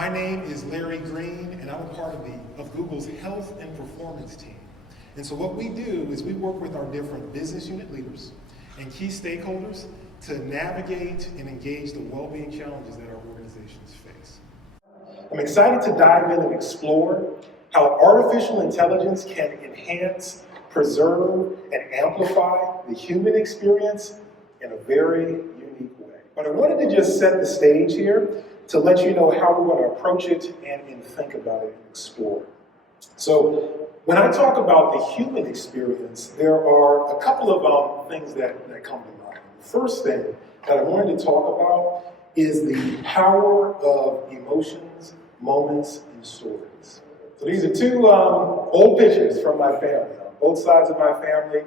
My name is Larry Green, and I'm a part of Google's health and performance team. And so what we do is we work with our different business unit leaders and key stakeholders to navigate and engage the well-being challenges that our organizations face. I'm excited to dive in and explore how artificial intelligence can enhance, preserve, and amplify the human experience in a very unique way. But I wanted to just set the stage here to let you know how we're going to approach it and think about it and explore. So when I talk about the human experience, there are a couple of things that come to mind. The first thing that I wanted to talk about is the power of emotions, moments, and stories. So these are two old pictures from my family, on both sides of my family.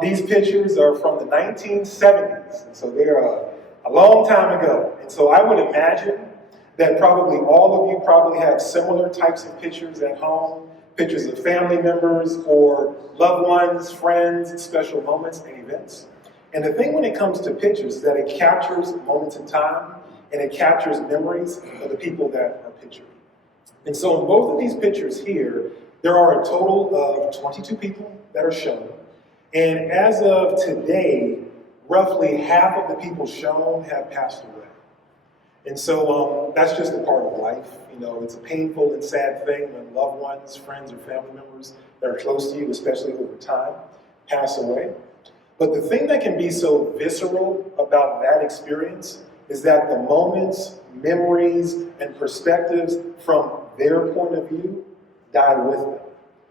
These pictures are from the 1970s, and so they're a long time ago. And so I would imagine that probably all of you probably have similar types of pictures at home, pictures of family members or loved ones, friends, special moments and events. And the thing when it comes to pictures is that it captures moments in time and it captures memories of the people that are pictured. And so in both of these pictures here, there are a total of 22 people that are shown. And as of today, roughly half of the people shown have passed away. And so that's just a part of life. You know, it's a painful and sad thing when loved ones, friends, or family members that are close to you, especially over time, pass away. But the thing that can be so visceral about that experience is that the moments, memories, and perspectives from their point of view die with them.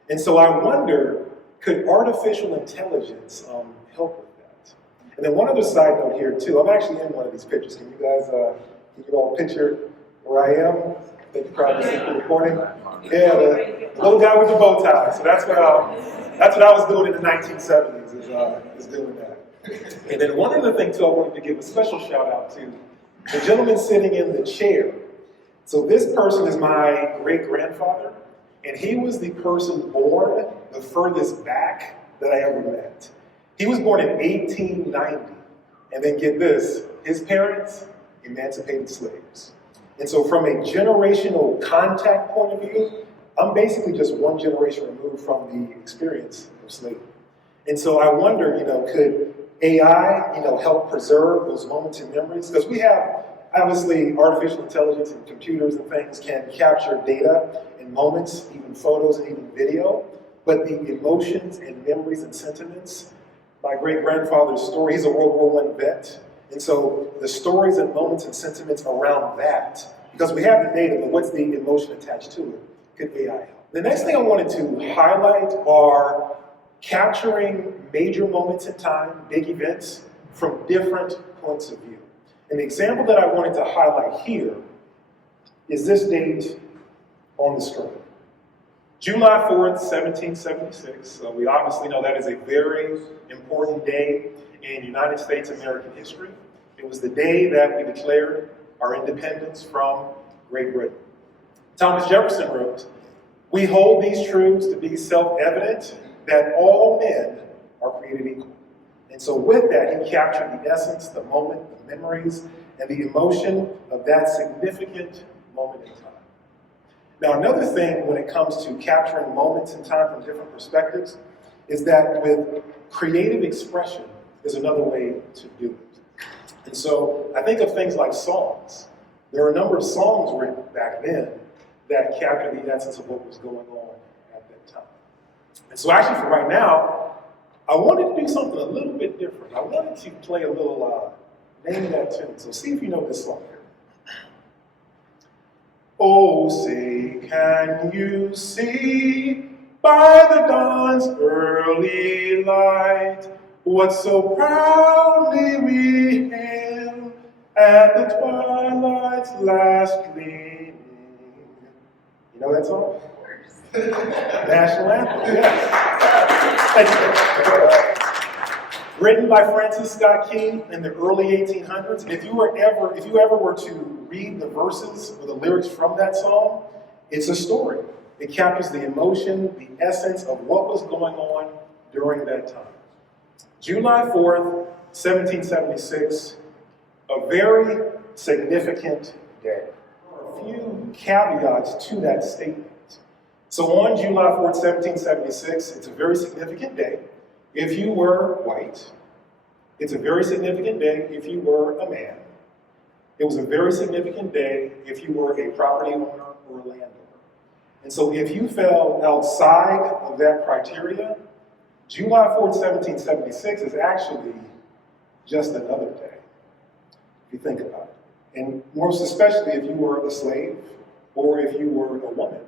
And so I wonder, could artificial intelligence help with that? And then one other side note here too, I'm actually in one of these pictures. Can you guys, can you all picture where I am? I think you probably see the recording. Yeah, the little guy with the bow tie. So that's what I was doing in the 1970s, is doing that. And then one other thing too, I wanted to give a special shout out to the gentleman sitting in the chair. So this person is my great-grandfather, and he was the person born the furthest back that I ever met. He was born in 1890, and then get this, his parents, emancipated slaves. And so from a generational contact point of view, I'm basically just one generation removed from the experience of slavery. And so I wonder, could AI, help preserve those moments and memories? Because we have, obviously, artificial intelligence and computers and things can capture data and moments, even photos and even video, but the emotions and memories and sentiments, my great-grandfather's story, he's a World War I vet, and so the stories and moments and sentiments around that, because we have the data, but what's the emotion attached to it? Could AI help? The next thing I wanted to highlight are capturing major moments in time, big events, from different points of view. And the example that I wanted to highlight here is this date on the screen. July 4th, 1776. So we obviously know that is a very important day in United States American history. It was the day that we declared our independence from Great Britain. Thomas Jefferson wrote, "We hold these truths to be self-evident that all men are created equal." And so with that, he captured the essence, the moment, the memories, and the emotion of that significant moment in time. Now, another thing when it comes to capturing moments in time from different perspectives is that with creative expression is another way to do it. And so I think of things like songs. There are a number of songs written back then that capture the essence of what was going on at that time. And so actually for right now, I wanted to do something a little bit different. I wanted to play a little name that tune. So see if you know this song here. Oh, say, can you see by the dawn's early light what so proudly we hailed at the twilight's last gleaming? You know that song? National Anthem, yes. Thank you. Written by Francis Scott Key in the early 1800s. And if you ever were to read the verses or the lyrics from that song, it's a story. It captures the emotion, the essence of what was going on during that time. July 4th, 1776, a very significant day. There are a few caveats to that statement. So on July 4th, 1776, it's a very significant day if you were white. It's a very significant day if you were a man. It was a very significant day if you were a property owner or a landowner. And so if you fell outside of that criteria, July 4th, 1776 is actually just another day, if you think about it. And most especially if you were a slave or if you were a woman.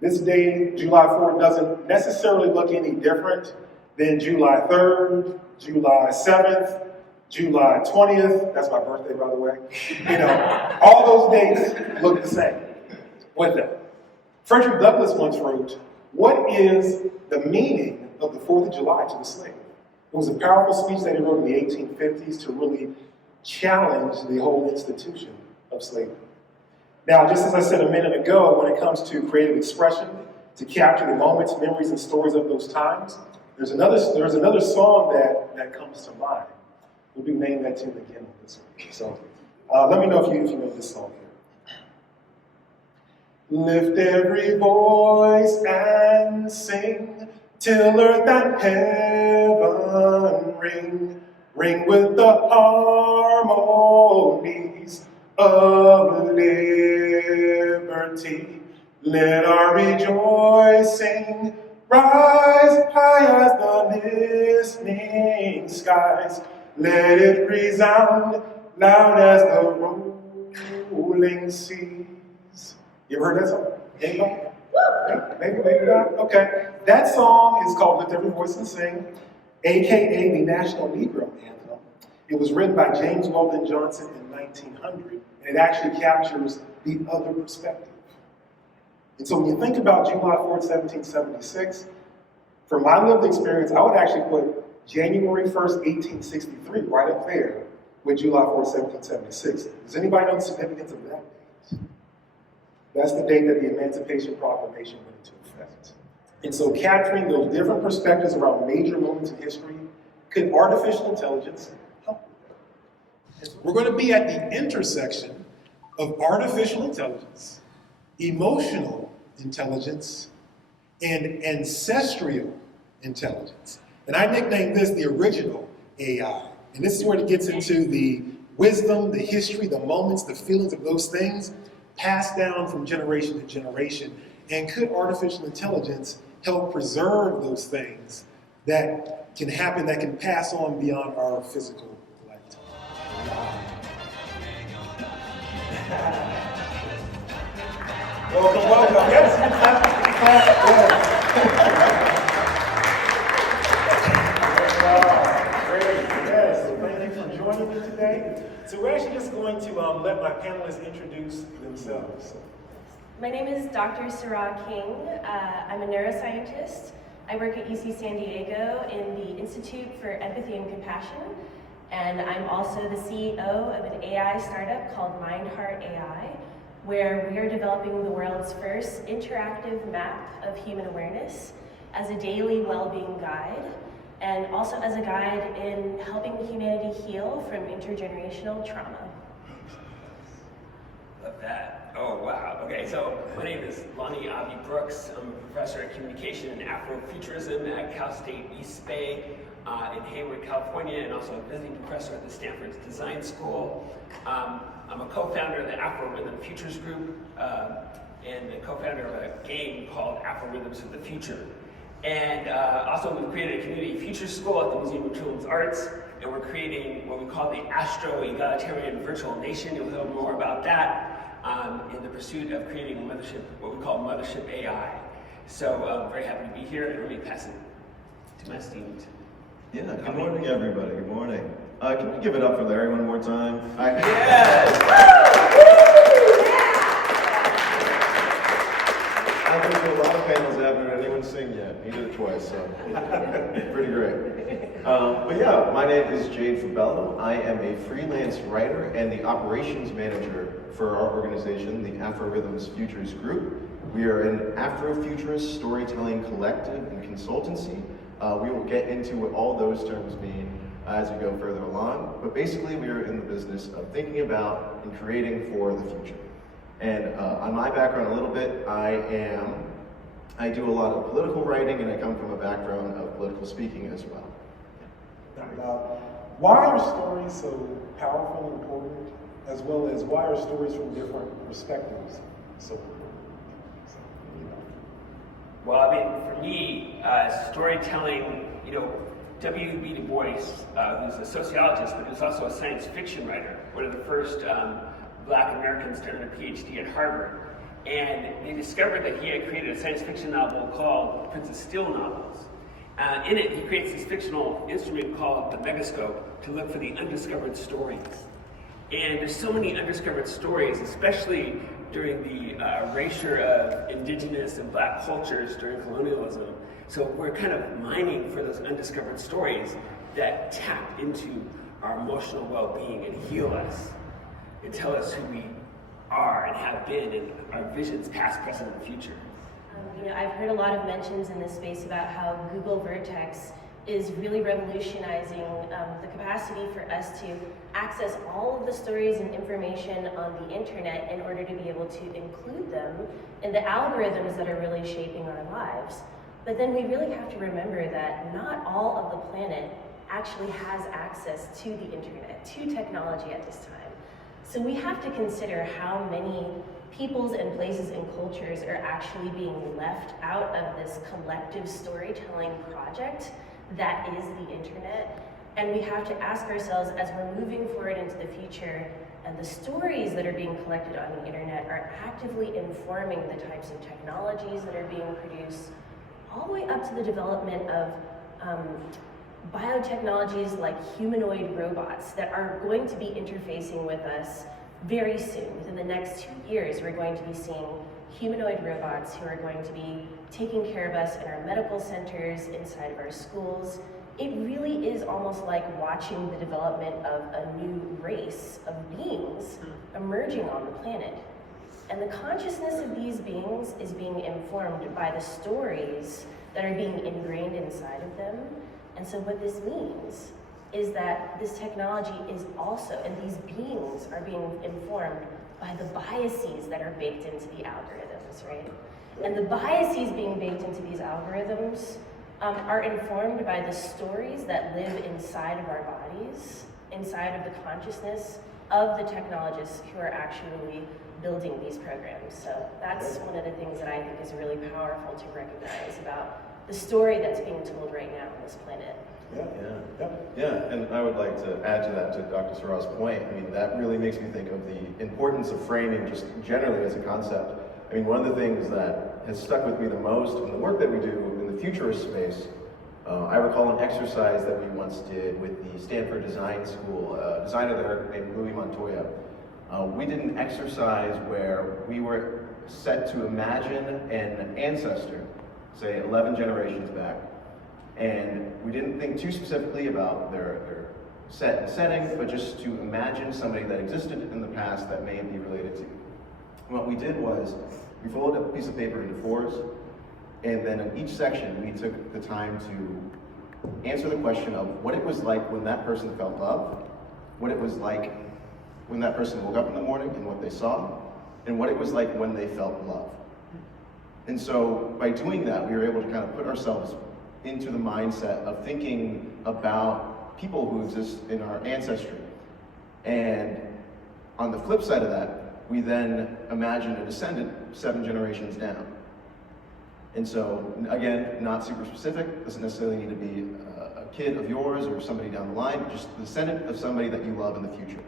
This day, July 4th, doesn't necessarily look any different than July 3rd, July 7th, July 20th, that's my birthday, by the way. You know, all those dates look the same with them. Frederick Douglass once wrote, "What is the meaning of the 4th of July to the slave?" It was a powerful speech that he wrote in the 1850s to really challenge the whole institution of slavery. Now, just as I said a minute ago, when it comes to creative expression, to capture the moments, memories, and stories of those times, there's another song that comes to mind. We'll be naming that tune again on this one. So let me know if you know this song here. Lift every voice and sing till earth and heaven ring, ring with the harmonies of liberty. Let our rejoicing rise high as the listening skies. Let it resound loud as the rolling seas. You ever heard that song? Anybody? Maybe not. Okay. That song is called Lift Every Voice and Sing, aka the National Negro Anthem. It was written by James Weldon Johnson in 1900, and it actually captures the other perspective. And so when you think about July 4th, 1776, from my lived experience, I would actually put January 1st, 1863 right up there with July 4th, 1776. Does anybody know the significance of that date? That's the date that the Emancipation Proclamation went into effect. And so capturing those different perspectives around major moments in history, could artificial intelligence help with that? We're going to be at the intersection of artificial intelligence, emotional intelligence, and ancestral intelligence. And I nicknamed this the original AI. And this is where it gets into the wisdom, the history, the moments, the feelings of those things passed down from generation to generation. And could artificial intelligence help preserve those things that can happen, that can pass on beyond our physical lifetime? Welcome. Yes, clap. Great. Yes, so thank you for joining me today. So we're actually just going to let my panelists introduce themselves. My name is Dr. Sara King. I'm a neuroscientist. I work at UC San Diego in the Institute for Empathy and Compassion, and I'm also the CEO of an AI startup called MindHeart AI, where we are developing the world's first interactive map of human awareness as a daily well-being guide, and also as a guide in helping humanity heal from intergenerational trauma. Love that. Oh, wow. Okay, so my name is Lonny Avi Brooks. I'm a professor of communication and Afro futurism at Cal State East Bay in Hayward, California, and also a visiting professor at the Stanford Design School. I'm a co-founder of the Afro Rhythm Futures Group and the co-founder of a game called Afro Rhythms for the Future. And also we've created a community future school at the Museum of Children's Arts, and we're creating what we call the Astro Egalitarian Virtual Nation. You'll hear more about that in the pursuit of creating a mothership, what we call Mothership AI. So I'm very happy to be here, and let me pass it to my esteemed. Yeah, good morning, everybody. Good morning. Can we give it up for Larry one more time? Yes! I think a lot of panels haven't heard anyone sing yet. He did it twice, so pretty great. But yeah, my name is Jade Fabello. I am a freelance writer and the operations manager for our organization, the Afro Rhythms Futures Group. We are an Afro-futurist storytelling collective and consultancy. We will get into what all those terms mean as we go further along, but basically we are in the business of thinking about and creating for the future. And on my background a little bit, I do a lot of political writing, and I come from a background of political speaking as well. Why are stories so powerful and important, as well as why are stories from different perspectives so important? So, Well, I mean, for me, storytelling, W.B. Du Bois, who's a sociologist, but who's also a science fiction writer, one of the first Black Americans to earn a PhD at Harvard. And they discovered that he had created a science fiction novel called Princess Steel novels. In it, he creates this fictional instrument called the megascope to look for the undiscovered stories. And there's so many undiscovered stories, especially during the erasure of indigenous and Black cultures during colonialism. So we're kind of mining for those undiscovered stories that tap into our emotional well-being and heal us and tell us who we are and have been and our visions past, present, and future. I've heard a lot of mentions in this space about how Google Vertex is really revolutionizing the capacity for us to access all of the stories and information on the internet in order to be able to include them in the algorithms that are really shaping our lives. But then we really have to remember that not all of the planet actually has access to the internet, to technology at this time. So we have to consider how many peoples and places and cultures are actually being left out of this collective storytelling project that is the internet. And we have to ask ourselves, as we're moving forward into the future, and the stories that are being collected on the internet are actively informing the types of technologies that are being produced, all the way up to the development of biotechnologies like humanoid robots that are going to be interfacing with us very soon. Within the next 2 years, we're going to be seeing humanoid robots who are going to be taking care of us in our medical centers, inside of our schools. It really is almost like watching the development of a new race of beings emerging on the planet. And the consciousness of these beings is being informed by the stories that are being ingrained inside of them. And so what this means is that this technology is also, and these beings are being informed by the biases that are baked into the algorithms, right? And the biases being baked into these algorithms are informed by the stories that live inside of our bodies, inside of the consciousness of the technologists who are actually building these programs. So that's one of the things that I think is really powerful to recognize about the story that's being told right now on this planet. Yeah, and I would like to add to that, to Dr. Sara's point. I mean, that really makes me think of the importance of framing just generally as a concept. I mean, one of the things that has stuck with me the most in the work that we do in the futurist space, I recall an exercise that we once did with the Stanford Design School, a designer there named Louis Montoya. We did an exercise where we were set to imagine an ancestor, say 11 generations back, and we didn't think too specifically about their set and setting, but just to imagine somebody that existed in the past that may be related to. And what we did was, we folded a piece of paper into fours, and then in each section, we took the time to answer the question of what it was like when that person felt love, what it was like when that person woke up in the morning and what they saw, and what it was like when they felt love. And so by doing that, we were able to kind of put ourselves into the mindset of thinking about people who exist in our ancestry. And on the flip side of that, we then imagine a descendant 7 generations down. And so, again, not super specific, doesn't necessarily need to be a kid of yours or somebody down the line, but just the descendant of somebody that you love in the future.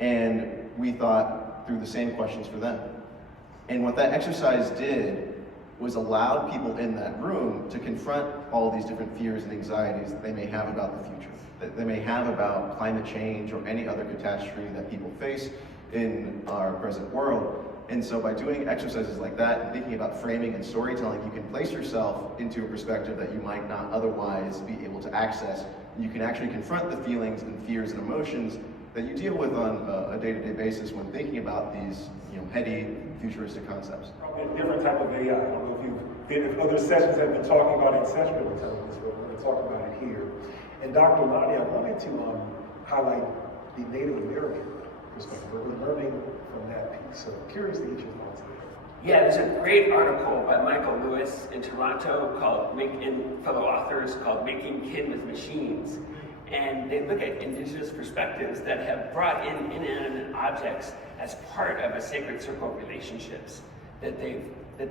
And we thought through the same questions for them. And what that exercise did was allowed people in that room to confront all these different fears and anxieties that they may have about the future, that they may have about climate change or any other catastrophe that people face in our present world. And so by doing exercises like that and thinking about framing and storytelling, you can place yourself into a perspective that you might not otherwise be able to access. You can actually confront the feelings and fears and emotions that you deal with on a day-to-day basis when thinking about these, heady, futuristic concepts. Probably a different type of AI. I don't know if you've been, if other sessions have been talking about ancestral intelligence, but we're going to talk about it here. And Dr. Lonny, I wanted to highlight the Native American perspective. We're learning from that piece. So curious to get your thoughts there. Yeah, there's a great article by Michael Lewis in Toronto and fellow authors called Making Kin with Machines. And they look at indigenous perspectives that have brought in inanimate objects as part of a sacred circle of relationships. That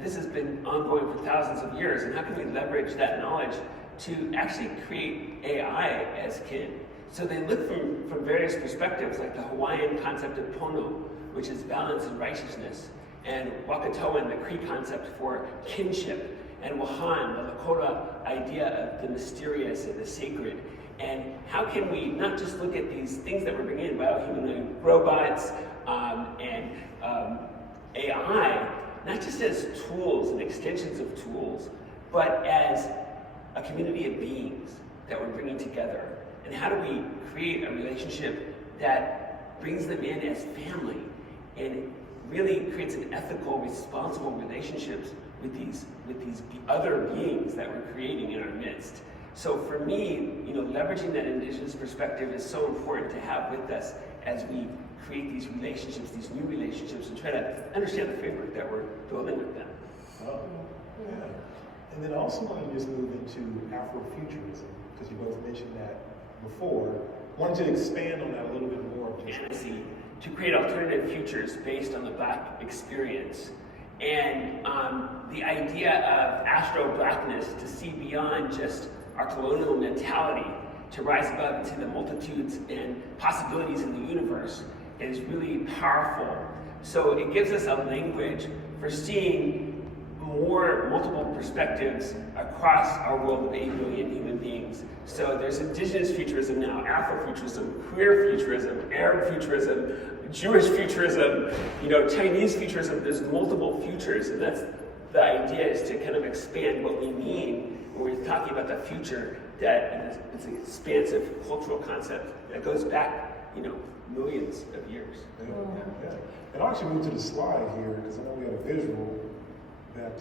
this has been ongoing for thousands of years, and how can we leverage that knowledge to actually create AI as kin? So they look from various perspectives, like the Hawaiian concept of pono, which is balance and righteousness, and Wakatoan, the Cree concept for kinship, and Wahan, the Lakota idea of the mysterious and the sacred. And how can we not just look at these things that we're bringing in, biohumanoid robots and AI, not just as tools and extensions of tools, but as a community of beings that we're bringing together. And how do we create a relationship that brings them in as family and really creates an ethical, responsible relationships with these other beings that we're creating in our midst. So for me, leveraging that indigenous perspective is so important to have with us as we create these relationships, these new relationships, and try to understand the framework that we're building with them. Oh, yeah. And then I also want to just move into Afrofuturism, because you both mentioned that before. Wanted to expand on that a little bit more. Fantasy to create alternative futures based on the Black experience. And the idea of astro-Blackness, to see beyond just our colonial mentality, to rise above into the multitudes and possibilities in the universe, is really powerful. So it gives us a language for seeing more multiple perspectives across our world of 8 billion human beings. So there's indigenous futurism now, Afrofuturism, queer futurism, Arab futurism, Jewish futurism, Chinese futurism. There's multiple futures, and that's the idea, is to kind of expand what we mean when we're talking about the future. That it's an expansive cultural concept that goes back, millions of years. Yeah. And I'll actually move to the slide here, because I know we have a visual that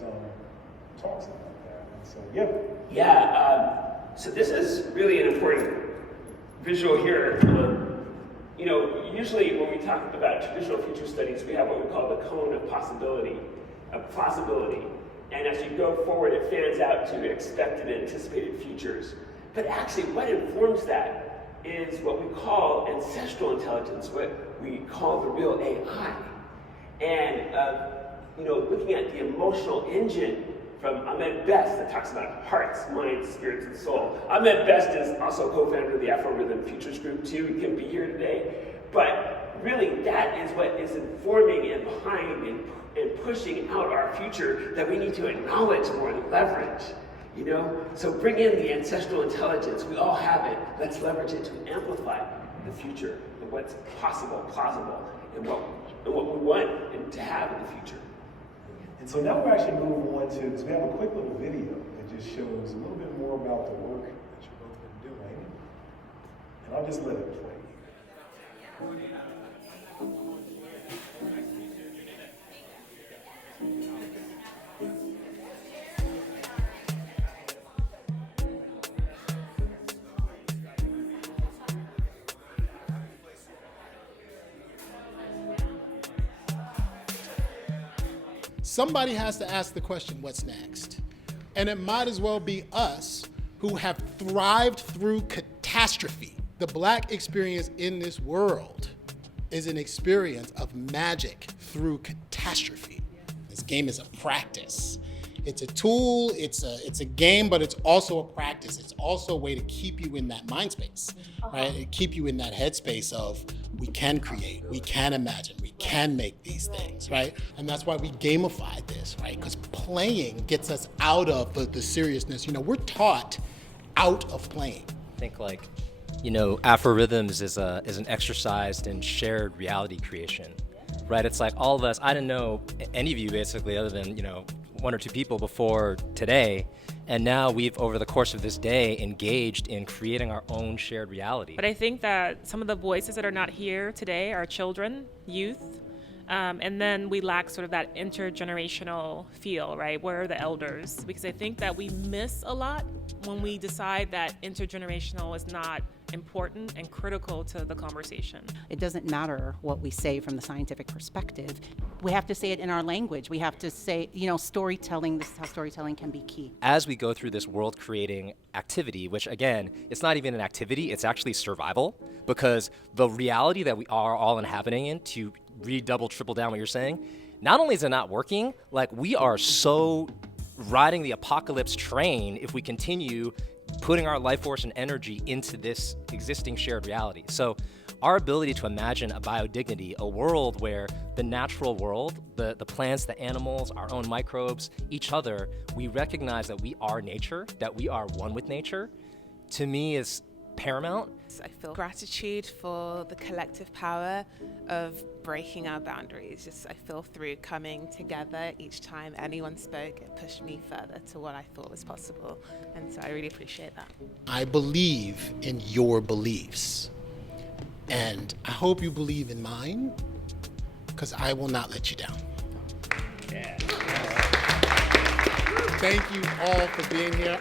talks about that. And so, yeah. Yeah, so this is really an important visual here. Usually when we talk about traditional future studies, we have what we call the cone of possibility, of plausibility. And as you go forward, it fans out to expected and anticipated futures. But actually, what informs that is what we call ancestral intelligence, what we call the real AI. And looking at the emotional engine from Ahmed Best, that talks about hearts, minds, spirits, and soul. Ahmed Best is also co-founder of the Afro Rhythm Futures Group too. He couldn't be here today. But really, that is what is informing and behind and pushing out our future that we need to acknowledge more and leverage. So bring in the ancestral intelligence. We all have it. Let's leverage it to amplify the future and what's possible, plausible, and what we want to have in the future. And so now we're actually moving on to, because we have a quick little video that just shows a little bit more about the work that you've both been doing. And I'll just let it play. Somebody has to ask the question, what's next? And it might as well be us who have thrived through catastrophe. The Black experience in this world is an experience of magic through catastrophe. This game is a practice. It's a tool, it's a game, but it's also a practice. It's also a way to keep you in that mind space, right? Keep you in that headspace of we can create, we can imagine, we can make these things, right? And that's why we gamify this, right? Because playing gets us out of the seriousness. We're taught out of playing. I think Afro Rhythms is an exercise in shared reality creation, right? It's like all of us, I didn't know any of you basically other than, one or two people before today, and now we've, over the course of this day, engaged in creating our own shared reality. But I think that some of the voices that are not here today are children, youth, and then we lack sort of that intergenerational feel, right? Where are the elders? Because I think that we miss a lot when we decide that intergenerational is not important and critical to the conversation. It doesn't matter what we say from the scientific perspective. We have to say it in our language. We have to say, storytelling, this is how storytelling can be key. As we go through this world creating activity, which again, it's not even an activity, it's actually survival, because the reality that we are all inhabiting in, to redouble, triple down what you're saying, not only is it not working, like we are so riding the apocalypse train if we continue putting our life force and energy into this existing shared reality. So our ability to imagine a biodignity, a world where the natural world, the plants, the animals, our own microbes, each other, we recognize that we are nature, that we are one with nature, to me is paramount. I feel gratitude for the collective power of breaking our boundaries. I feel through coming together each time anyone spoke, it pushed me further to what I thought was possible. And so I really appreciate that. I believe in your beliefs. And I hope you believe in mine, because I will not let you down. Yeah. Thank you all for being here.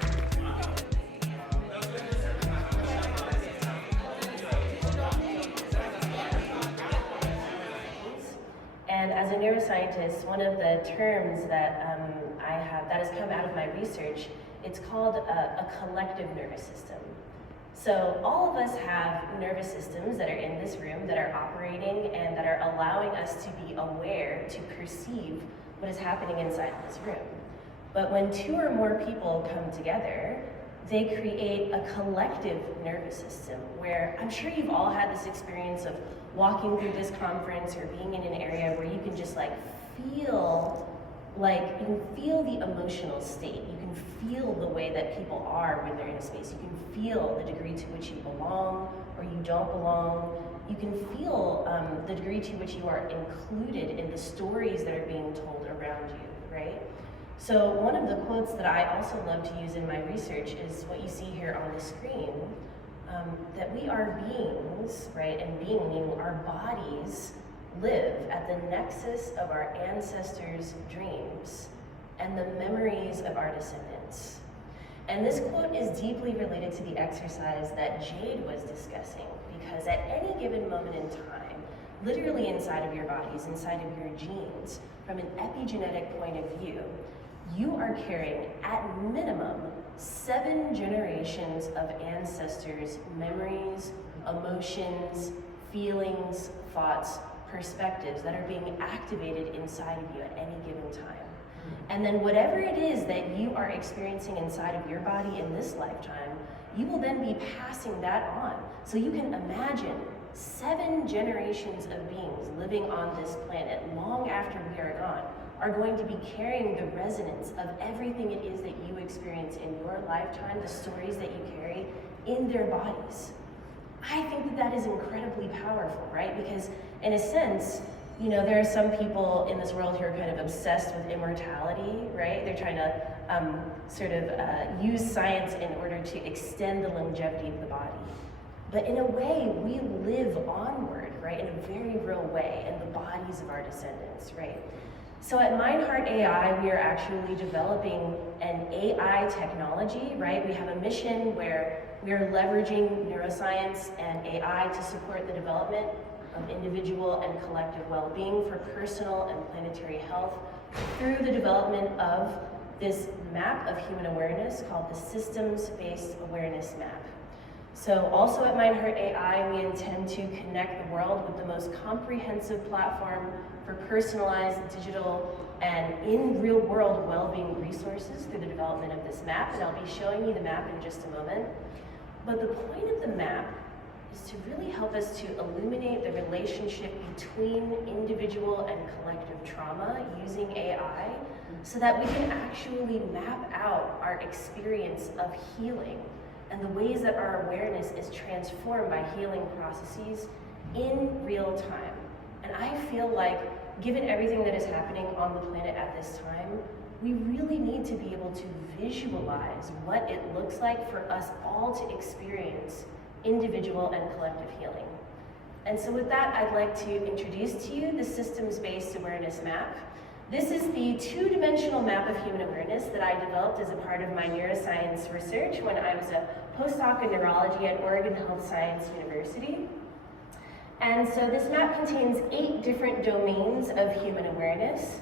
And as a neuroscientist, one of the terms that I have that has come out of my research, it's called a collective nervous system. So all of us have nervous systems that are in this room that are operating and that are allowing us to be aware, to perceive what is happening inside this room. But when two or more people come together, they create a collective nervous system where I'm sure you've all had this experience of walking through this conference or being in an area where you can just feel the emotional state. You can feel the way that people are when they're in a space. You can feel the degree to which you belong or you don't belong. You can feel the degree to which you are included in the stories that are being told around you, right? So one of the quotes that I also love to use in my research is what you see here on the screen, that we are beings, right? And being meaning our bodies live at the nexus of our ancestors' dreams and the memories of our descendants. And this quote is deeply related to the exercise that Jade was discussing, because at any given moment in time, literally inside of your bodies, inside of your genes, from an epigenetic point of view, you are carrying, at minimum, 7 generations of ancestors' memories, emotions, feelings, thoughts, perspectives that are being activated inside of you at any given time. And then whatever it is that you are experiencing inside of your body in this lifetime, you will then be passing that on. So you can imagine 7 generations of beings living on this planet long after we are gone are going to be carrying the resonance of everything it is that you experience in your lifetime, the stories that you carry in their bodies. I think that is incredibly powerful, right? Because in a sense, there are some people in this world who are kind of obsessed with immortality, right? They're trying to use science in order to extend the longevity of the body. But in a way, we live onward, right? In a very real way, in the bodies of our descendants, right? So at Mindheart AI, we are actually developing an AI technology, right? We have a mission where we are leveraging neuroscience and AI to support the development of individual and collective well-being for personal and planetary health through the development of this map of human awareness called the Systems-Based Awareness Map. So also at Mindheart AI, we intend to connect the world with the most comprehensive platform for personalized digital and in real world well-being resources through the development of this map. And I'll be showing you the map in just a moment. But the point of the map is to really help us to illuminate the relationship between individual and collective trauma using AI so that we can actually map out our experience of healing and the ways that our awareness is transformed by healing processes in real time. And I feel like, given everything that is happening on the planet at this time, we really need to be able to visualize what it looks like for us all to experience individual and collective healing. And so with that, I'd like to introduce to you the Systems-Based Awareness Map. This is the two-dimensional map of human awareness that I developed as a part of my neuroscience research when I was a postdoc in neurology at Oregon Health Science University. And so this map contains 8 different domains of human awareness,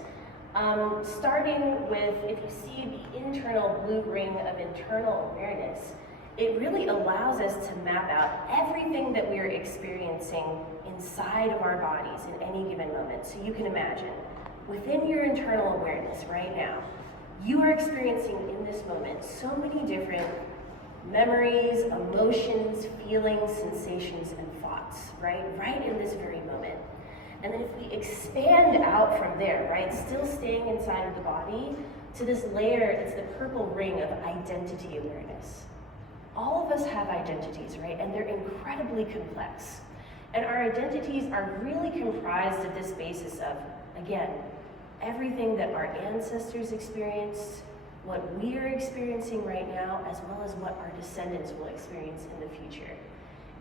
starting with, if you see the internal blue ring of internal awareness, it really allows us to map out everything that we are experiencing inside of our bodies in any given moment. So you can imagine, within your internal awareness right now, you are experiencing in this moment so many different memories, emotions, feelings, sensations, and thoughts, right in this very moment. And then if we expand out from there, right, still staying inside of the body, to this layer, it's the purple ring of identity awareness. All of us have identities, right, and they're incredibly complex. And our identities are really comprised of this basis of, again, everything that our ancestors experienced, what we are experiencing right now, as well as what our descendants will experience in the future.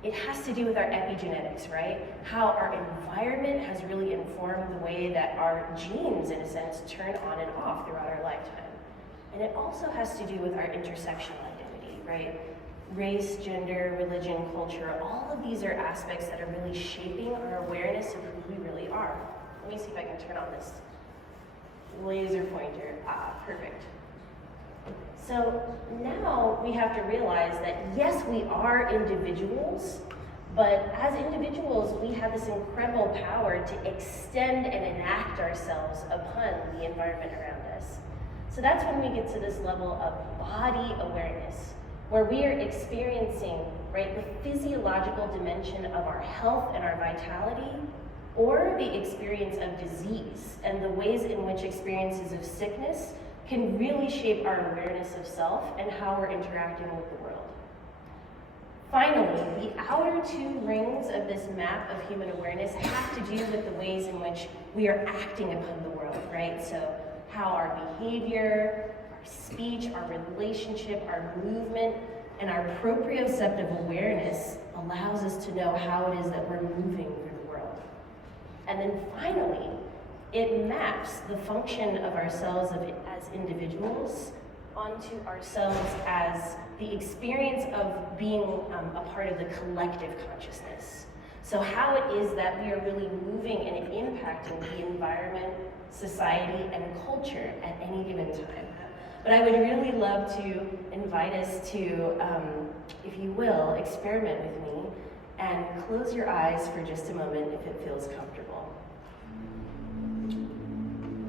It has to do with our epigenetics, right? How our environment has really informed the way that our genes, in a sense, turn on and off throughout our lifetime. And it also has to do with our intersectional identity, right? Race, gender, religion, culture, all of these are aspects that are really shaping our awareness of who we really are. Let me see if I can turn on this laser pointer. Perfect. So now we have to realize that yes, we are individuals, but as individuals, we have this incredible power to extend and enact ourselves upon the environment around us. So that's when we get to this level of body awareness, where we are experiencing, right, the physiological dimension of our health and our vitality, or the experience of disease and the ways in which experiences of sickness can really shape our awareness of self and how we're interacting with the world. Finally, the outer 2 rings of this map of human awareness have to do with the ways in which we are acting upon the world, right? So how our behavior, our speech, our relationship, our movement, and our proprioceptive awareness allows us to know how it is that we're moving through the world. And then finally, it maps the function of ourselves as individuals onto ourselves as the experience of being a part of the collective consciousness. So how it is that we are really moving and impacting the environment, society, and culture at any given time. But I would really love to invite us to, if you will, experiment with me and close your eyes for just a moment if it feels comfortable.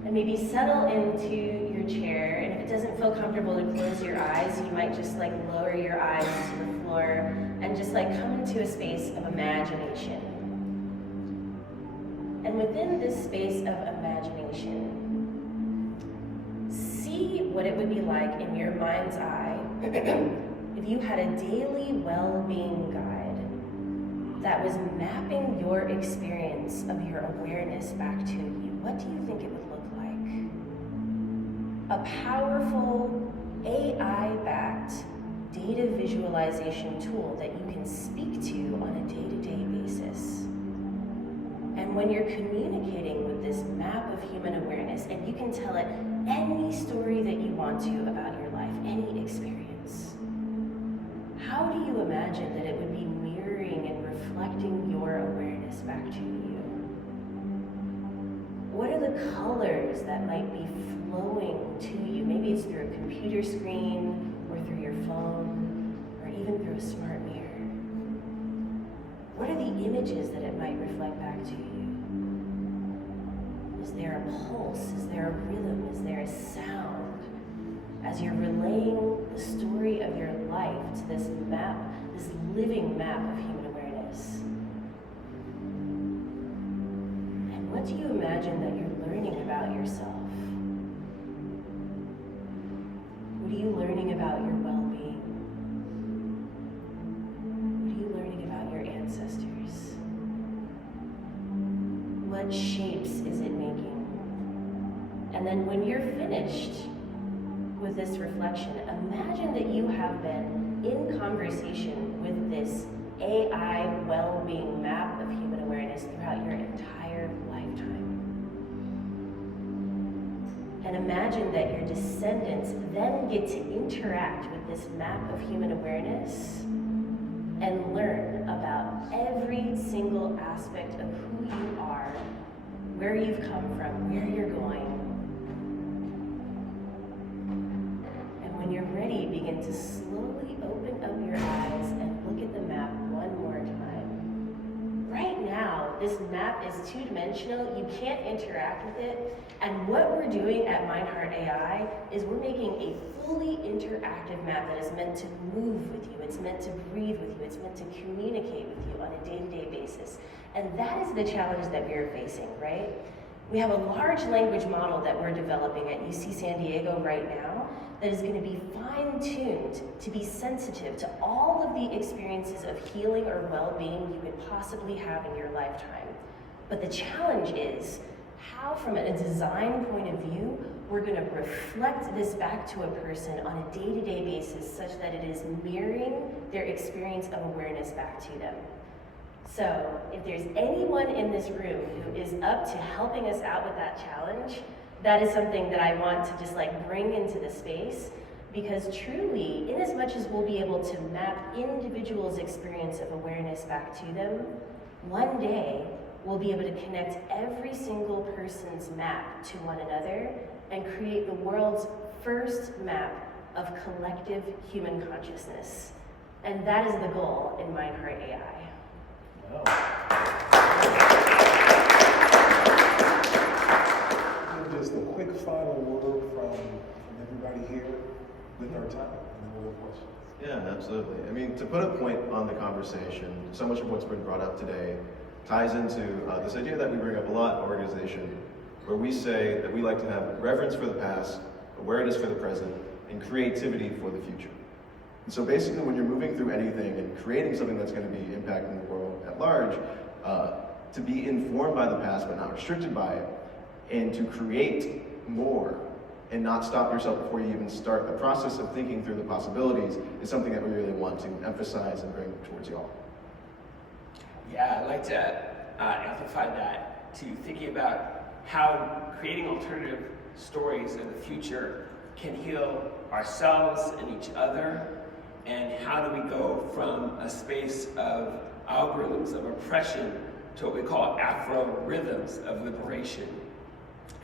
And maybe settle into your chair, and if it doesn't feel comfortable to close your eyes, you might just like lower your eyes to the floor and just like come into a space of imagination. And within this space of imagination, see what it would be like in your mind's eye if you had a daily well-being guide that was mapping your experience of your awareness back to you. What do you think it would look like? A powerful AI-backed data visualization tool that you can speak to on a day-to-day basis. And when you're communicating with this map of human awareness, and you can tell it any story that you want to about your life, any experience, how do you imagine that it would be mirroring and reflecting your awareness back to you? What are the colors that might be flowing to you? Maybe it's through a computer screen, or through your phone, or even through a smart mirror. What are the images that it might reflect back to you? Is there a pulse? Is there a rhythm? Is there a sound? As you're relaying the story of your life to this map, this living map of human awareness. And what do you imagine that you're learning about yourself? What are you learning about your well-being? What are you learning about your ancestors? What shapes is it making? And then when you're finished with this reflection, imagine that you have been in conversation with this AI well-being map of human awareness throughout your entire lifetime. And imagine that your descendants then get to interact with this map of human awareness and learn about every single aspect of who you are, where you've come from, where you're going. And when you're ready, begin to slowly open up your eyes and look at the map one more time. Right now, this map is two-dimensional. You can't interact with it. And what we're doing at Mindheart AI is we're making a fully interactive map that is meant to move with you. It's meant to breathe with you. It's meant to communicate with you on a day-to-day basis. And that is the challenge that we are facing, right? We have a large language model that we're developing at UC San Diego right now that is going to be fine-tuned to be sensitive to all of the experiences of healing or well-being you could possibly have in your lifetime. But the challenge is how, from a design point of view, we're going to reflect this back to a person on a day-to-day basis such that it is mirroring their experience of awareness back to them. So if there's anyone in this room who is up to helping us out with that challenge, that is something that I want to just like bring into the space, because truly, in as much as we'll be able to map individuals' experience of awareness back to them, one day we'll be able to connect every single person's map to one another and create the world's first map of collective human consciousness. And that is the goal in Mindheart AI. Just a quick final word from everybody here with our time, and then we'll have questions. Yeah, absolutely. I mean, to put a point on the conversation, so much of what's been brought up today ties into this idea that we bring up a lot in our organization, where we say that we like to have reverence for the past, awareness for the present, and creativity for the future. And so basically, when you're moving through anything and creating something that's going to be impacting the world at large, to be informed by the past but not restricted by it, and to create more and not stop yourself before you even start the process of thinking through the possibilities is something that we really want to emphasize and bring towards y'all. Yeah, I'd like to amplify that to thinking about how creating alternative stories of the future can heal ourselves and each other, and how do we go from a space of algorithms of oppression to what we call Afro rhythms of liberation.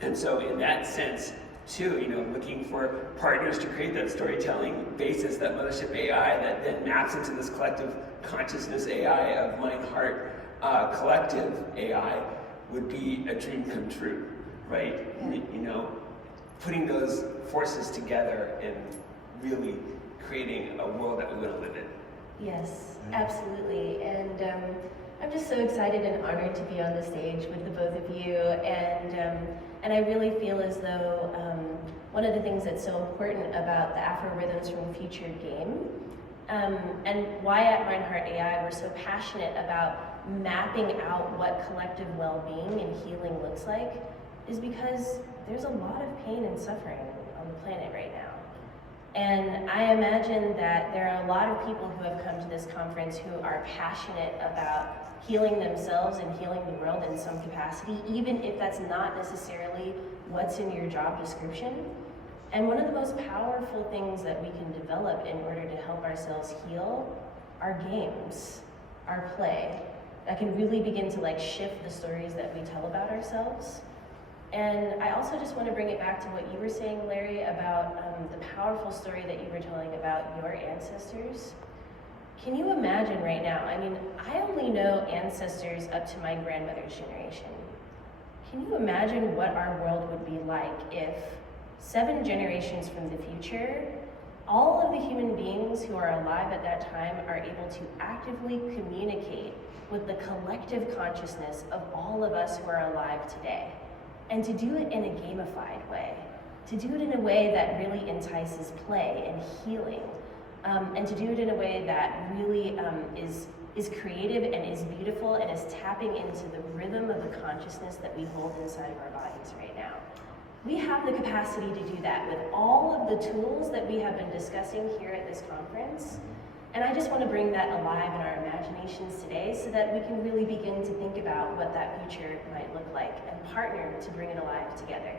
And so in that sense, too, looking for partners to create that storytelling basis, that mothership AI that then maps into this collective consciousness AI of mind, heart, collective AI would be a dream come true, right? Putting those forces together and really creating a world that we want to live in. Yes, absolutely. And I'm just so excited and honored to be on the stage with the both of you. And I really feel as though one of the things that's so important about the Afro Rhythms from Future game, and why at Mindheart AI we're so passionate about mapping out what collective well-being and healing looks like, is because there's a lot of pain and suffering on the planet right now. And I imagine that there are a lot of people who have come to this conference who are passionate about healing themselves and healing the world in some capacity, even if that's not necessarily what's in your job description. And one of the most powerful things that we can develop in order to help ourselves heal are games, our play, that can really begin to shift the stories that we tell about ourselves. And I also just want to bring it back to what you were saying, Larry, about the powerful story that you were telling about your ancestors. Can you imagine right now, I only know ancestors up to my grandmother's generation. Can you imagine what our world would be like if 7 generations from the future, all of the human beings who are alive at that time are able to actively communicate with the collective consciousness of all of us who are alive today? And to do it in a gamified way, to do it in a way that really entices play and healing, and to do it in a way that really is creative and is beautiful and is tapping into the rhythm of the consciousness that we hold inside of our bodies right now. We have the capacity to do that with all of the tools that we have been discussing here at this conference. And I just want to bring that alive in our imaginations today so that we can really begin to think about what that future might look like and partner to bring it alive together.